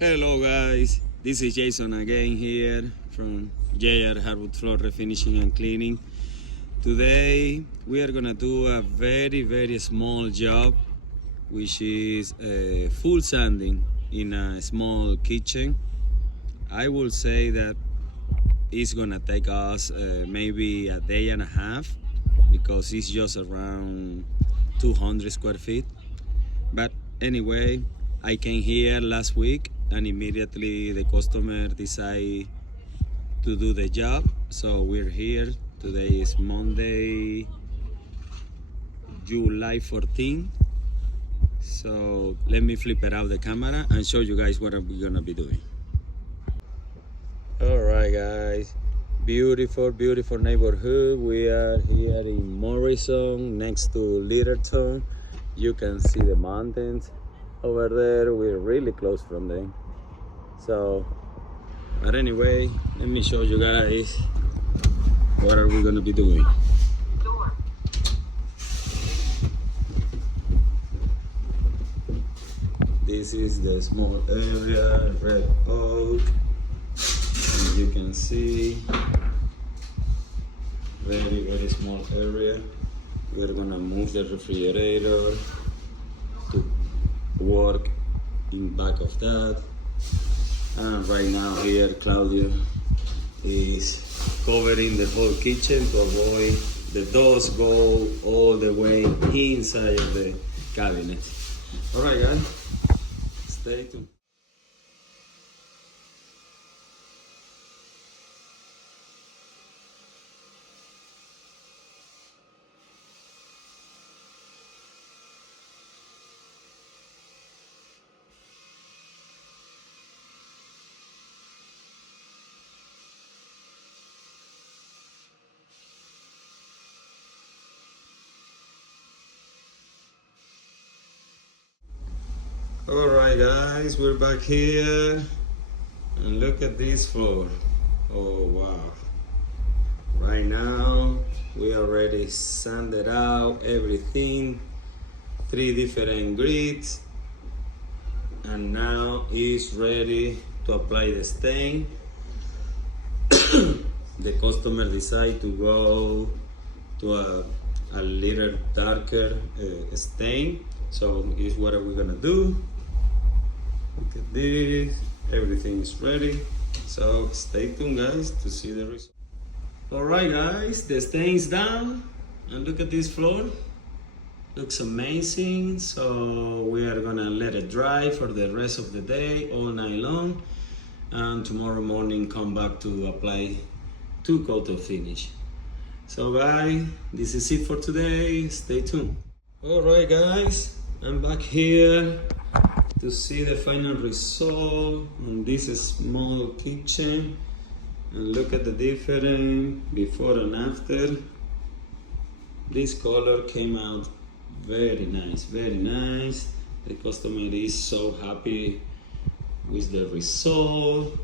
Hello guys, this is Jason again here from Hardwood Floor Refinishing and Cleaning. Today we are gonna do a very small job, which is a full sanding in a small kitchen. I will say that it's gonna take us maybe a day and a half because it's just around 200 square feet. But anyway, I came here last week and immediately the customer decided to do the job. So we're here. Today is Monday, July 14. So let me flip it out the camera and show you guys what we're gonna be doing. All right guys, beautiful neighborhood. We are here in Morrison next to Littleton. You can see the mountains over there. We're really close from them. So, but anyway, let me show you guys what are we gonna be doing. This is the small area, red oak. As you can see, very small area. We're gonna move the refrigerator to work in back of that. And right now here, Claudio is covering the whole kitchen to avoid the dust go all the way inside of the cabinet. All right, guys, stay tuned. All right guys, we're back here and look at this floor. Oh wow. Right now we already sanded out everything, 3 different grids, and now it's ready to apply the stain. The customer decided to go to a little darker stain. So here's what we're gonna do. Look at this, everything is ready. So stay tuned guys to see the result. All right guys, the stain's done and look at this floor. Looks amazing. So we are gonna let it dry for the rest of the day, all night long. And tomorrow morning come back to apply 2 coat of finish. So guys, this is it for today. Stay tuned. All right guys, I'm back here to see the final result on this small kitchen. And look at the difference before and after. This color came out very nice. The customer is so happy with the result.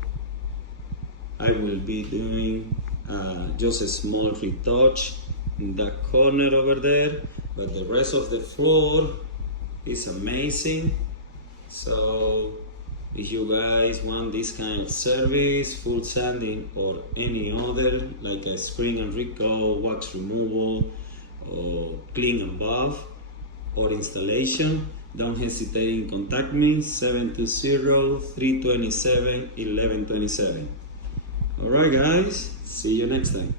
I will be doing just a small retouch in that corner over there, but the rest of the floor is amazing. So if you guys want this kind of service, full sanding or any other, like a screen and recall, wax removal, or clean and buff, or installation, don't hesitate in contact me, 720-327-1127. All right guys, see you next time.